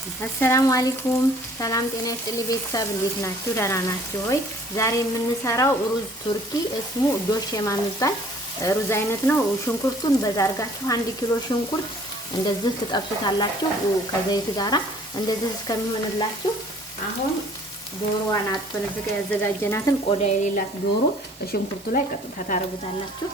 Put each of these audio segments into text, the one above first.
አሰላሙ አለይኩም ሰላም ጤና ይስጥልኝ ቤተሰብ እንዴት ናችሁ? ደህና ናችሁ ሆይ? ዛሬ የምንሰራው ሩዝ ቱርኪ እስሙ ዶሼማ የሚባል ሩዝ አይነት ነው። ሽንኩርቱን በዛ አድርጋችሁ 1 ኪሎ ሽንኩርት እንደዚህ ትጠብሱታላችሁ ከዘይት ጋራ እንደዚህ እስከሚሆንላችሁ። አሁን ዶሮዋን አጥፈን ያዘጋጀናትን ቆዳ የሌላት ዶሮ ሽንኩርቱ ላይ ቀጥታ ታረጉታላችሁ።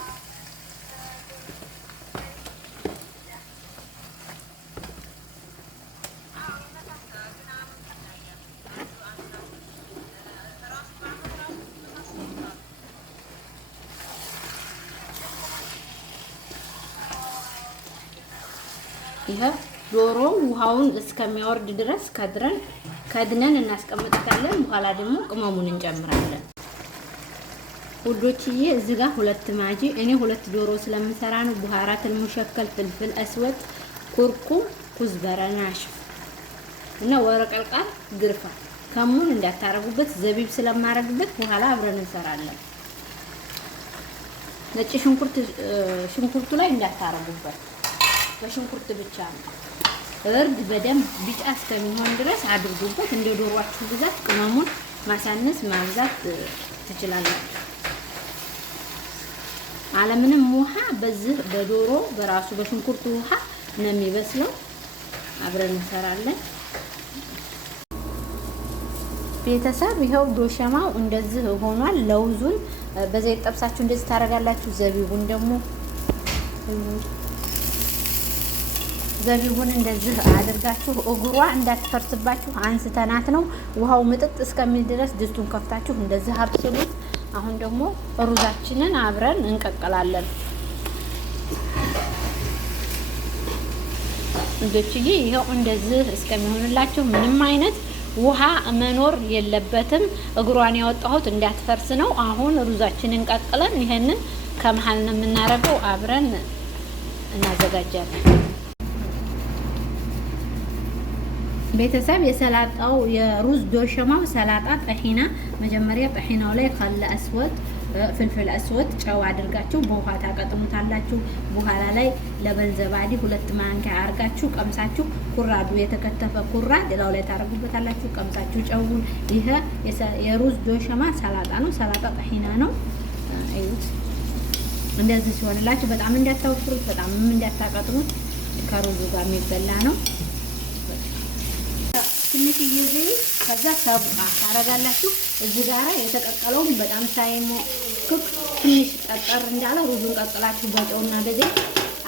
ይሄ ዶሮ ውሃውን እስከሚያወርድ ድረስ ከድነን እናስቀምጣለን። በኋላ ደግሞ ቅመሙን እንጨምራለን። ውዶችዬ እዚህ ጋር 2 ማጂ እኔ 2 ዶሮ ስለምሰራ ነው። ቡሃራትን ሙሸከል፣ ፍልፍል አስወድ፣ ኩርኩም፣ ኩዝበረ ናሽፍ እና ወረቀልቃል ግርፋ ከሙን እንዳታረጉበት ዘቢብ ስለማረግበት በኋላ አብረን እንሰራለን። ነጭ ሽንኩርቱ ላይ እንዳታረጉበት በሽንኩርት ብቻ ነው። እርድ በደንብ ቢጫ እስከሚሆን ድረስ አድርጉበት። እንደ ዶሮአችሁ ብዛት ቅመሙን ማሳነስ ማብዛት ትችላላችሁ። አለምንም ውሃ በዚህ በዶሮ በራሱ በሽንኩርቱ ውሃ ነው የሚበስለው። አብረን እንሰራለን። ቤተሰብ ይኸው ዶሸማው እንደዚህ ሆኗል። ለውዙን በዘይት ጠብሳችሁ እንደዚህ ታረጋላችሁ። ዘቢቡን ደግሞ ዘቢቡን እንደዚህ አድርጋችሁ እግሯ እንዳትፈርስባችሁ አንስተናት ነው። ውሃው ምጥጥ እስከሚል ድረስ ድስቱን ከፍታችሁ እንደዚህ አብስሉት። አሁን ደግሞ ሩዛችንን አብረን እንቀቅላለን። እንግዲህ ይሄው እንደዚህ እስከሚሆንላችሁ ምንም አይነት ውሃ መኖር የለበትም። እግሯን ያወጣሁት እንዳትፈርስ ነው። አሁን ሩዛችንን ቀቅለን ይሄንን ከመሃል ነው የምናረገው። አብረን እናዘጋጃለን። ቤተሰብ የሰላጣው የሩዝ ዶሸማው ሰላጣ ጠሂና መጀመሪያ ጠሂናው ላይ ካለ አስወጥ ፍልፍል አስወጥ ጨው አድርጋችሁ በውሃ ታቀጥሙታላችሁ። በኋላ ላይ ለበን ዘባዲ 2 ማንኪያ አርጋችሁ ቀምሳችሁ ኩራዱ የተከተፈ ኩራድ ሌላው ላይ ታረጉበታላችሁ። ቀምሳችሁ ጨውን። ይሄ የሩዝ ዶሸማ ሰላጣ ነው። ሰላጣ ጠሂና ነው። አይሁት እንደዚህ ሲሆንላችሁ በጣም እንዳታወፍሩት፣ በጣም እንዳታቀጥኑት። ከሩዙ ጋር የሚበላ ነው። ትንሽ ይዘይ ከዛ ሰብቃ ታረጋላችሁ። እዚህ ጋራ የተቀቀለውን በጣም ሳይሞክክ ትንሽ ጠጠር እንዳለ ሩዙን ቀቅላችሁ በጨውና በዘይት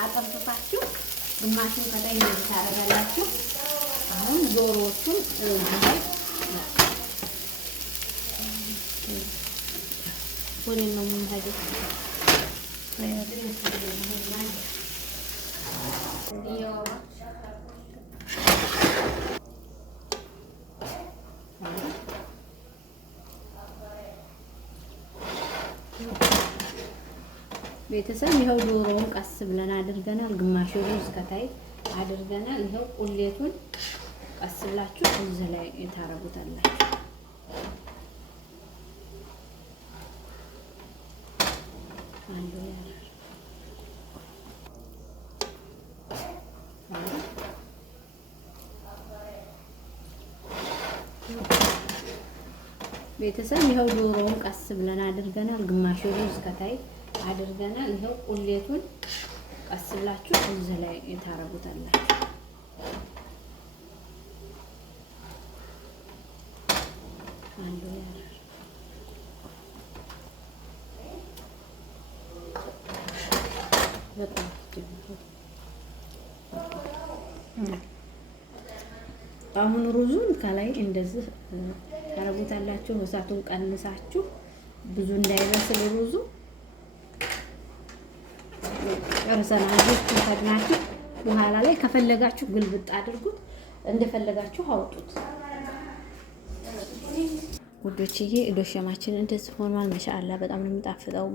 አጠብቃችሁ ግማሹን ከላይ እንደዚህ ታረጋላችሁ። አሁን ዶሮዎቹን እዚህ ላይ ወዴት ነው የምንሄደው? ቤተሰብ ይኸው ዶሮውን ቀስ ብለን አድርገናል። ግማሽ ሩዝ ከታይ አድርገናል። ይኸው ቁሌቱን ቀስ ብላችሁ እዚህ ላይ ታረጉታላችሁ። አንዱ ያረ ቤተሰብ ይኸው ዶሮውን ቀስ ብለን አድርገናል። ግማሽ ሩዝ ከታይ አድርገናል። ይኸው ቁሌቱን ቀስ ብላችሁ እዚህ ላይ ታረጉታላችሁ። አንዱ ያረ አሁን ሩዙን ከላይ እንደዚህ ታረጉታላችሁ። እሳቱን ቀንሳችሁ ብዙ እንዳይበስል ሩዙ ጨርሰናል። ታድናችሁ በኋላ ላይ ከፈለጋችሁ ግልብጥ አድርጉት፣ እንደፈለጋችሁ አውጡት። ውዶችዬ ዶሸማችን እንደዚህ ሆኗል። ማሻአላ በጣም ነው የሚጣፍጠው።